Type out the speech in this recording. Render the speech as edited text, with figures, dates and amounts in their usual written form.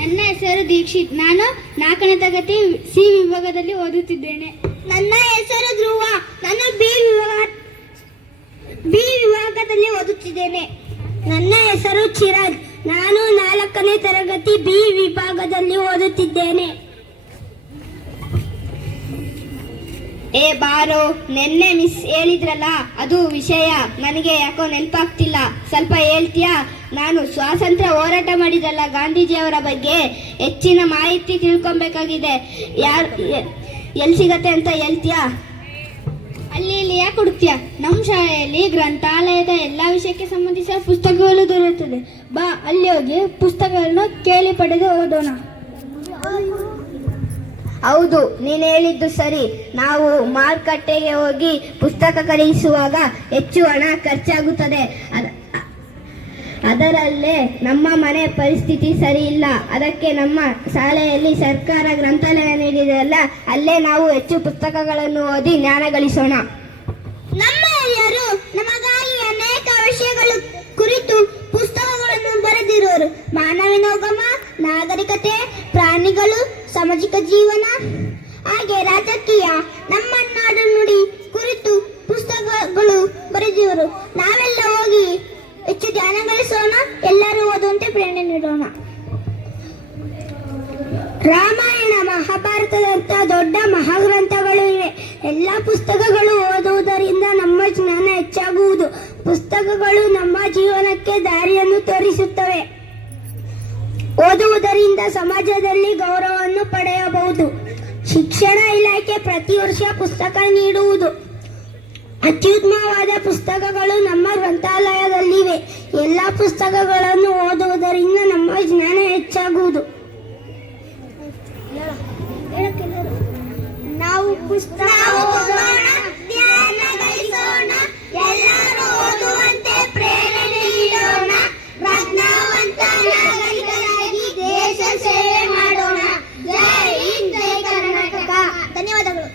ನನ್ನ ಹೆಸರು ದೀಕ್ಷಿತ್. ನಾನು 4ನೇ ತರಗತಿ ಸಿ ವಿಭಾಗದಲ್ಲಿ ಓದುತ್ತಿದ್ದೇನೆ. ನನ್ನ ಹೆಸರು ಧ್ರುವ. ನಾನು ಬಿ ವಿಭಾಗದಲ್ಲಿ ಓದುತ್ತಿದ್ದೇನೆ. ನನ್ನ ಹೆಸರು ಚಿರಾಗ್. ನಾನು 4ನೇ ತರಗತಿ ಬಿ ವಿಭಾಗದಲ್ಲಿ ಓದುತ್ತಿದ್ದೇನೆ. ಏ ಬಾರೋ, ನೆನ್ನೆ ಮಿಸ್ ಹೇಳಿದ್ರಲ್ಲ, ಅದು ವಿಷಯ ನನಗೆ ಯಾಕೋ ನೆನಪಾಗ್ತಿಲ್ಲ. ಸ್ವಲ್ಪ ಹೇಳ್ತೀಯಾ? ನಾನು ಸ್ವಾತಂತ್ರ್ಯ ಹೋರಾಟ ಮಾಡಿದ್ರಲ್ಲ ಗಾಂಧೀಜಿಯವರ ಬಗ್ಗೆ ಹೆಚ್ಚಿನ ಮಾಹಿತಿ ತಿಳ್ಕೊಬೇಕಾಗಿದೆ. ಎಲ್ಲಿ ಸಿಗತ್ತೆ ಅಂತ ಹೇಳ್ತೀಯಾ? ಅಲ್ಲಿ ಇಲ್ಲಿ ಯಾಕೆ ಹುಡುಕ್ತೀಯ? ನಮ್ಮ ಶಾಲೆಯಲ್ಲಿ ಗ್ರಂಥಾಲಯದ ಎಲ್ಲ ವಿಷಯಕ್ಕೆ ಸಂಬಂಧಿಸಿದ ಪುಸ್ತಕಗಳು ದೊರೆಯುತ್ತದೆ. ಬಾ, ಅಲ್ಲಿ ಹೋಗಿ ಪುಸ್ತಕಗಳನ್ನು ಕೇಳಿ ಪಡೆದು ಓದೋಣ. ಹೌದು, ನೀನು ಹೇಳಿದ್ದು ಸರಿ. ನಾವು ಮಾರುಕಟ್ಟೆಗೆ ಹೋಗಿ ಪುಸ್ತಕ ಖರೀದಿಸುವಾಗ ಹೆಚ್ಚು ಹಣ ಖರ್ಚಾಗುತ್ತದೆ. ಅದರಲ್ಲೇ ನಮ್ಮ ಮನೆ ಪರಿಸ್ಥಿತಿ ಸರಿ ಇಲ್ಲ. ಅದಕ್ಕೆ ನಮ್ಮ ಶಾಲೆಯಲ್ಲಿ ಸರ್ಕಾರ ಗ್ರಂಥಾಲಯ ನೀಡಿದೆಯಲ್ಲ, ಅಲ್ಲೇ ನಾವು ಹೆಚ್ಚು ಪುಸ್ತಕಗಳನ್ನು ಓದಿ ಜ್ಞಾನ ಗಳಿಸೋಣ. ನಮ್ಮ ಹಿರಿಯರು ನಮಗಾಗಿ ಅನೇಕ ವಿಷಯಗಳ ಕುರಿತು ಪುಸ್ತಕಗಳನ್ನು ಬರೆದಿರುವರು. ಮಾನವಿನೋಗಮ, ನಾಗರಿಕತೆ, ಪ್ರಾಣಿಗಳು, ಸಾಮಾಜಿಕ ಜೀವನ, ಹಾಗೆ ರಾಜಕೀಯ, ನಮ್ಮ ನಾಡು ನುಡಿ ಕುರಿತು ಪುಸ್ತಕಗಳು ಬರೆದಿರುವರು. ನಾವೆಲ್ಲ ಹೋಗಿ ಹೆಚ್ಚು ಧ್ಯಾನ ಗಳಿಸೋಣ, ಎಲ್ಲರೂ ಓದುವಂತೆ ಪ್ರೇರಣೆ ನೀಡೋಣ. ರಾಮಾಯಣ, ಮಹಾಭಾರತದಂತ ದೊಡ್ಡ ಮಹಾಗ್ರಂಥಗಳು ಇವೆ. ಎಲ್ಲ ಪುಸ್ತಕಗಳು ಓದುವುದರಿಂದ ನಮ್ಮ ಜ್ಞಾನ ಹೆಚ್ಚಾಗುವುದು. ಪುಸ್ತಕಗಳು ನಮ್ಮ ಜೀವನಕ್ಕೆ ದಾರಿಯನ್ನು ತೋರಿಸುತ್ತವೆ. ಓದುವುದರಿಂದ ಸಮಾಜದಲ್ಲಿ ಗೌರವವನ್ನು ಪಡೆಯಬಹುದು. ಶಿಕ್ಷಣ ಇಲಾಖೆ ಪ್ರತಿ ವರ್ಷ ಪುಸ್ತಕ ನೀಡುವುದು. ಅತ್ಯುತ್ತಮವಾದ ಪುಸ್ತಕಗಳು ನಮ್ಮ ಗ್ರಂಥಾಲಯದಲ್ಲಿವೆ. ಎಲ್ಲ ಪುಸ್ತಕಗಳನ್ನು ಓದುವುದರಿಂದ ನಮ್ಮ ಜ್ಞಾನ ಹೆಚ್ಚಾಗುವುದು. ನಾವು ಪುಸ್ತಕ ಓದೋಣ, ಜ್ಞಾನ ಗಳಿಸೋಣ, ಎಲ್ಲರೂ ಓದುವಂತೆ ಪ್ರೇರಣೆ ನೀಡೋಣ. ಪ್ರಜ್ಞಾವಂತ ನಾಗರಿಕರಾಗಿ ದೇಶ ಸೇವೆ ಮಾಡೋಣ. ಜೈ ಹಿಂದ್, ಜೈ ಕರ್ನಾಟಕ. ಧನ್ಯವಾದಗಳು.